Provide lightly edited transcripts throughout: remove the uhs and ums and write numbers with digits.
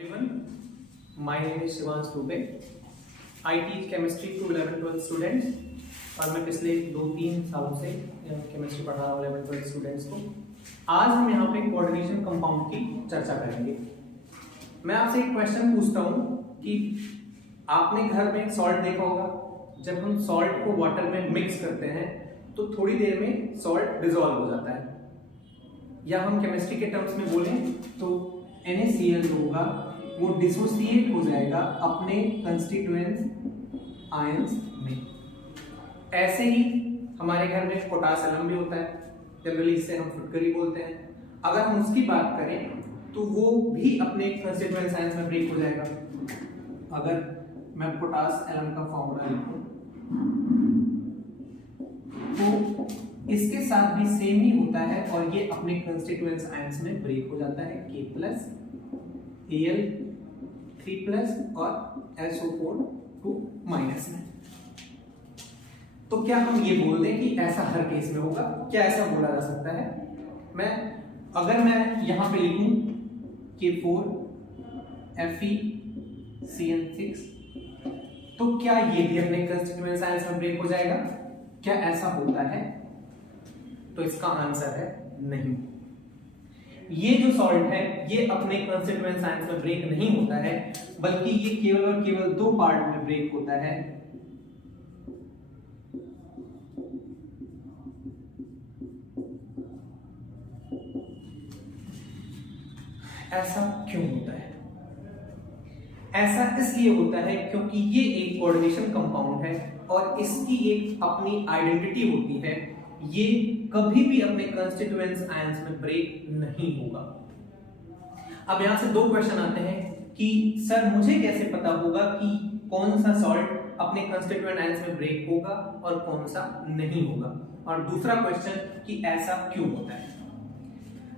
Everyone, my name is Shivansh Dubey. I teach chemistry to 11th-12th students और मैं पिछले 2-3 सालों से केमिस्ट्री पढ़ा रहा हूँ 11th-12th स्टूडेंट्स को। आज हम यहाँ पे कोऑर्डिनेशन कंपाउंड की चर्चा करेंगे। मैं आपसे एक क्वेश्चन पूछता हूँ कि आपने घर में सॉल्ट देखा होगा, जब हम सॉल्ट को वाटर में मिक्स करते हैं तो थोड़ी देर में सॉल्ट डिसॉल्व हो जाता है, या हम केमिस्ट्री के टर्म्स में बोलें तो NaCl जो होगा वो डिसोसिएट हो जाएगा अपने कंस्टिट्यूएंट्स आयंस में। ऐसे ही हमारे घर में पोटास एलम भी होता है, जनरली इसे हम फुटकरी बोलते हैं। अगर हम उसकी बात करें तो वो भी अपने कंस्टिट्यूएंट्स आयंस में ब्रेक हो जाएगा। अगर मैं पोटास एलम का फॉर्मूला लिखूं तो इसके साथ भी सेम ही होता है और ये अपने कंस्टिट्यूएंट्स आयंस में ब्रेक हो जाता है K+, Al3+ और SO4 2- में। तो क्या हम ये बोल दें कि ऐसा हर केस में होगा? क्या ऐसा बोला जा सकता है? अगर मैं यहां पे लिखूं K4 FeCN6 तो क्या ये भी अपने कंस्टिट्यूएंट्स आयंस में ब्रेक हो जाएगा? क्या ऐसा होता है? तो इसका आंसर है नहीं। ये जो सॉल्ट है ये अपने कंस्टिट्यूएंट्स आयंस में ब्रेक नहीं होता है, बल्कि ये केवल और केवल दो पार्ट में ब्रेक होता है। ऐसा क्यों होता है? ऐसा इसलिए होता है क्योंकि ये एक कोऑर्डिनेशन कंपाउंड है और इसकी एक अपनी आइडेंटिटी होती है। ये कभी भी अपने कंस्टिट्यूएंट्स आयंस में ब्रेक नहीं होगा। अब यहां से दो क्वेश्चन आते हैं कि सर मुझे कैसे पता होगा कि कौन सा सॉल्ट अपने कंस्टिट्यूएंट आयंस में ब्रेक होगा और कौन सा नहीं होगा, और दूसरा क्वेश्चन कि ऐसा क्यों होता है।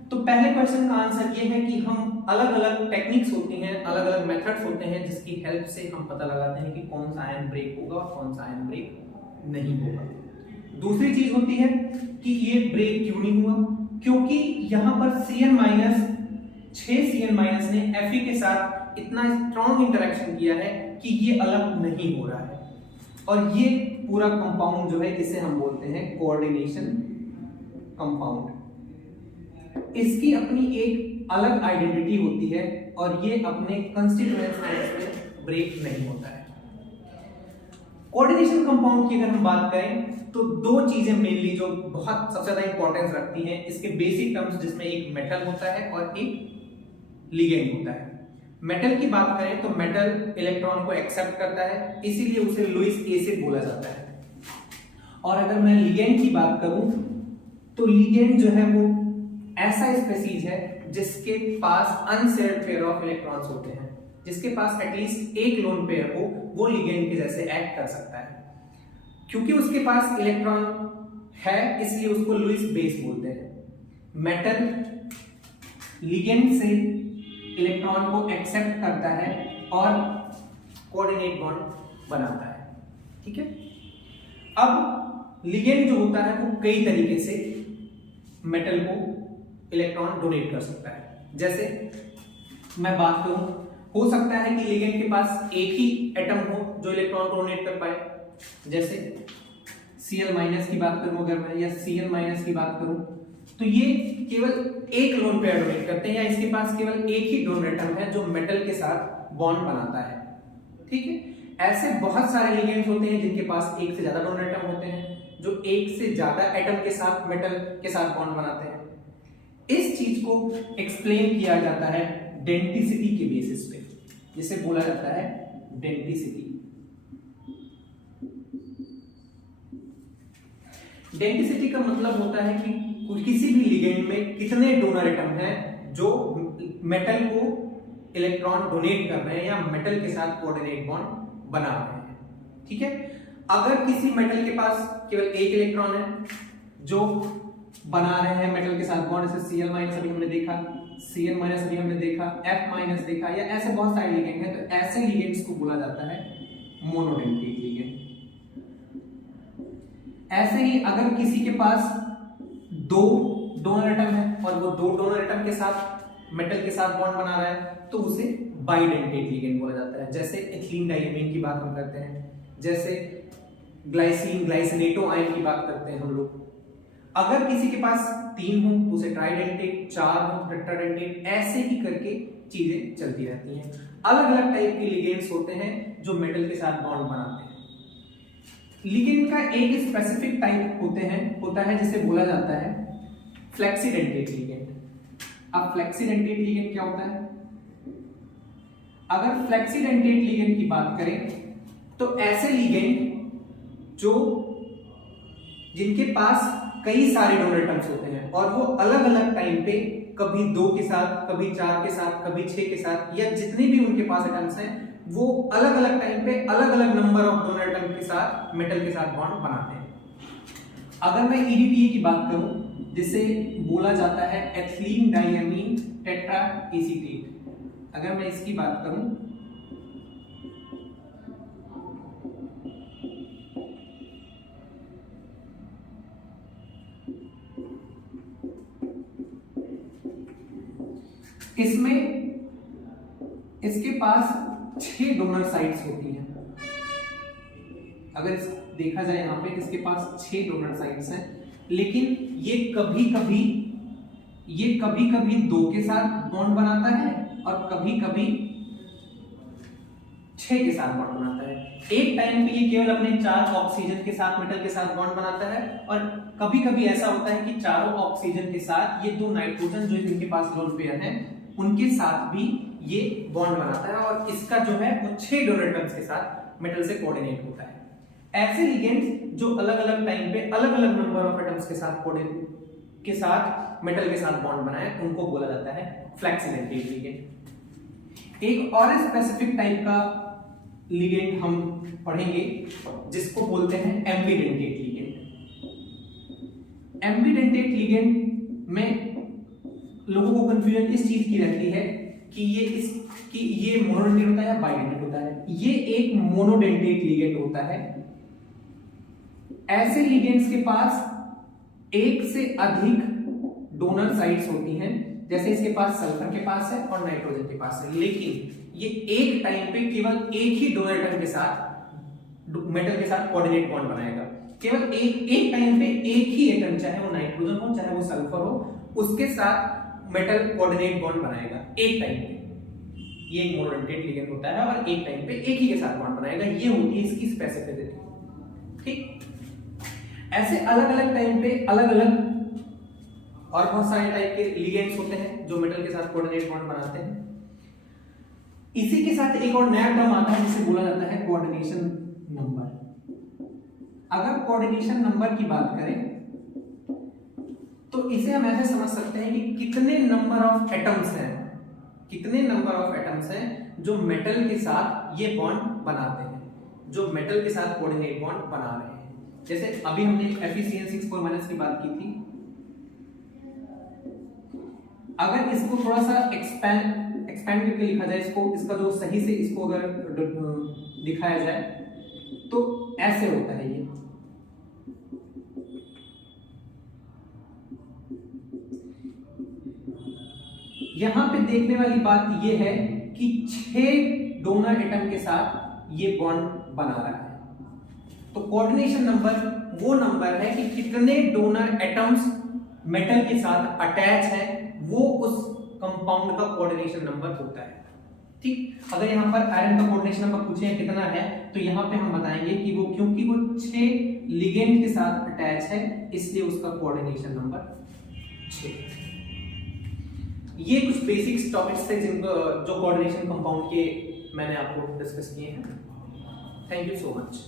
तो पहले क्वेश्चन का आंसर ये है कि हम अलग अलग टेक्निक्स होती हैं, अलग अलग मेथड्स होते हैं जिसकी हेल्प से हम पता लगाते हैं कि कौन सा आयन ब्रेक होगा और कौन सा आयन ब्रेक नहीं होगा। दूसरी चीज होती है कि ये ब्रेक क्यों नहीं हुआ, क्योंकि यहां पर Cn- ने Fe के साथ इतना स्ट्रॉन्ग इंटरेक्शन किया है कि ये अलग नहीं हो रहा है, और ये पूरा कंपाउंड जो है इसे हम बोलते हैं कोऑर्डिनेशन कंपाउंड। इसकी अपनी एक अलग आइडेंटिटी होती है और ये अपने कंस्टिट्यूएंट्स आयंस में ब्रेक नहीं होता है। कोऑर्डिनेशन कंपाउंड की अगर हम बात करें तो दो चीजें मेनली जो बहुत सबसे ज्यादा इंपॉर्टेंस रखती हैं इसके बेसिक टर्म्स, जिसमें एक मेटल होता है और एक लिगेंड होता है। मेटल की बात करें तो मेटल इलेक्ट्रॉन को एक्सेप्ट करता है, इसीलिए उसे लुईस एसिड बोला जाता है। और अगर मैं लिगेंड की बात करूं तो लिगेंड जो है वो ऐसा स्पीशीज है जिसके पास अनसेयर्ड पेयर ऑफ इलेक्ट्रॉन्स होते हैं। जिसके पास एटलीस्ट एक लोन पेयर हो वो लिगेंड के जैसे एक्ट कर सकता है। क्योंकि उसके पास इलेक्ट्रॉन है इसलिए उसको लुईस बेस बोलते हैं। मेटल लिगेंड से इलेक्ट्रॉन को एक्सेप्ट करता है और कोऑर्डिनेट बॉन्ड बनाता है। ठीक है, अब लिगेंड जो होता है वो कई तरीके से मेटल को इलेक्ट्रॉन डोनेट कर सकता है। जैसे मैं बात करूं, हो सकता है कि लिगेंड के पास एक ही एटम हो जो इलेक्ट्रॉन को डोनेट कर पाए। जैसे Cl- की बात करूं अगर मैं, या Cl- की बात करूं तो ये केवल एक लोन पेयर डोनेट करते हैं, या इसके पास केवल एक ही डोनर एटम है जो मेटल के साथ बॉन्ड बनाता है। ठीक है, ऐसे बहुत सारे लिगेंड्स होते हैं जिनके पास एक से ज्यादा डोनर एटम होते हैं जो एक से ज्यादा एटम के साथ मेटल के साथ बॉन्ड बनाते हैं। इस चीज को एक्सप्लेन किया जाता है डेंटिसिटी के बेसिस पे, जिसे बोला जाता है डेंटिसिटी। डेंटिसिटी का मतलब होता है कि किसी भी लिगेंड में कितने डोनर एटम हैं जो मेटल को इलेक्ट्रॉन डोनेट कर रहे हैं या मेटल के साथ कोऑर्डिनेट बॉन्ड बना रहे हैं। ठीक है, अगर किसी मेटल के पास केवल एक इलेक्ट्रॉन है जो बना रहे हैं मेटल के साथ बॉन्ड, जैसे Cl- अभी हमने देखा, Cn- अभी हमने देखा, F- देखा, या ऐसे बहुत सारे लिगेंड हैं, तो ऐसे लिगेंड्स को बोला जाता है मोनोडेंटिक लिगेंड। ऐसे ही अगर किसी के पास दो डोनर एटम है और वो दो डोनर एटम के साथ मेटल के साथ बॉन्ड बना रहा है तो उसे बाइडेंटेट लिगेंड बोला जाता है। जैसे एथिलीन डाइमीन की बात हम करते हैं, जैसे ग्लाइसिन ग्लाइसिनेटो आयन की बात करते हैं हम लोग। अगर किसी के पास 3 हो तो उसे ट्राइडेंटेट, 4 हो तो टेट्राडेंटेट, ऐसे ही करके चीजें चलती रहती हैं। अलग अलग टाइप के लिगेंड्स होते हैं जो मेटल के साथ बॉन्ड बनाते हैं। लिगेंड का एक स्पेसिफिक टाइप होता है जिसे बोला जाता है फ्लेक्सीडेंटेट लिगेंड। अब फ्लेक्सीडेंटेट लिगेंड क्या होता है? अगर फ्लेक्सीडेंटेट लिगेंड की बात करें तो ऐसे लिगेंड जिनके पास कई सारे डोनर एटम्स होते हैं और वो अलग अलग टाइम पे कभी 2 के साथ, कभी 4 के साथ, कभी 6 के साथ, या जितने भी उनके पास एटम्स हैं वो अलग अलग टाइम पे अलग अलग नंबर ऑफ डोनर एटम के साथ मेटल के साथ बॉन्ड बनाते हैं। अगर मैं EDTA की बात करूं जिसे बोला जाता है एथिलीन डाइमीन टेट्रा एसीटेट, अगर मैं इसकी बात करूं इसमें इसके पास 6 डोनर साइट्स होती हैं। अगर देखा जाए यहां पे इसके पास 6 डोनर साइट्स हैं, लेकिन ये कभी कभी 2 के साथ बॉन्ड बनाता है और कभी कभी 6 के साथ बॉन्ड बनाता है। एक टाइम पे ये केवल अपने 4 ऑक्सीजन के साथ मेटल के साथ बॉन्ड बनाता है, और कभी कभी ऐसा होता है कि चारों ऑक्सीजन के साथ ये 2 नाइट्रोजन जो इनके पास लोन पेयर हैं उनके साथ भी ये बॉन्ड बनाता है, और इसका जो है वो 6 डोनर एटम्स के साथ मेटल से कोऑर्डिनेट होता है। ऐसे लिगेंड्स जो अलग अलग टाइम पे अलग अलग नंबर ऑफ एटम्स के साथ मेटल के साथ बॉन्ड बनाए उनको बोला जाता है फ्लेक्सीडेंटेट लिगेंड। एक और स्पेसिफिक टाइप का लिगेंड हम पढ़ेंगे जिसको बोलते हैं एम्बीडेंटेट लिगेंड। एम्बीडेंटेट लिगेंड में लोगों को कंफ्यूजन इस चीज की रहती है कि ये मोनोडेंटेट होता है या बाइडेंटेट होता है। ये एक मोनोडेंटेट लिगेंड होता है। ऐसे लिगेंड्स के पास एक से अधिक डोनर साइट्स होती हैं, जैसे इसके पास सल्फर के पास है और नाइट्रोजन के पास है, लेकिन ये एक टाइम पे केवल एक ही डोनर एटम के साथ मेटल के साथ कोऑर्डिनेट बॉन्ड बनाएगा। केवल एक टाइम पे एक ही एटम, चाहे वो नाइट्रोजन हो चाहे वो सल्फर हो, उसके साथ मेटल कोऑर्डिनेट बॉन्ड बनाएगा एक टाइम पे। ये एक मोनोडेंटेट लिगेंड होता है और एक टाइम पे एक ही के साथ बॉन्ड बनाएगा। ये होती है इसकी स्पेसिफिसिटी। ठीक, ऐसे अलग अलग टाइम पे अलग अलग और बहुत सारे टाइप के लिगेंड्स होते हैं जो मेटल के साथ कोऑर्डिनेट बॉन्ड बनाते हैं। इसी के साथ एक और नया टर्म आता है जिसे बोला जाता है कोऑर्डिनेशन नंबर। अगर कोऑर्डिनेशन नंबर की बात करें तो इसे हम ऐसे समझ सकते हैं कि कितने नंबर ऑफ एटम्स हैं जो मेटल के साथ ये बॉन्ड बनाते हैं, जो मेटल के साथ कोऑर्डिनेट बॉन्ड बना रहे हैं। जैसे अभी हमने FeCN6 की बात की थी। अगर इसको थोड़ा सा एक्सपैंड करके लिखा जाए, इसका जो सही से इसको अगर दिखाया जाए तो ऐसे होता है। ये यहां पे देखने वाली बात ये है कि 6 डोनर एटम के साथ ये बॉन्ड बना रहा है। तो कोऑर्डिनेशन नंबर वो नंबर है कि कितने डोनर एटम्स मेटल के साथ अटैच है, वो उस कंपाउंड का कोऑर्डिनेशन नंबर होता है। ठीक, अगर यहां पर आयरन का कोऑर्डिनेशन नंबर पूछे कितना है तो यहां पे हम बताएंगे कि वो क्योंकि वो 6 लिगेंड के साथ अटैच है इसलिए उसका कोऑर्डिनेशन नंबर 6। ये कुछ बेसिक्स टॉपिक्स थे जिनको जो कोऑर्डिनेशन कंपाउंड के मैंने आपको डिस्कस किए हैं। Thank you so much.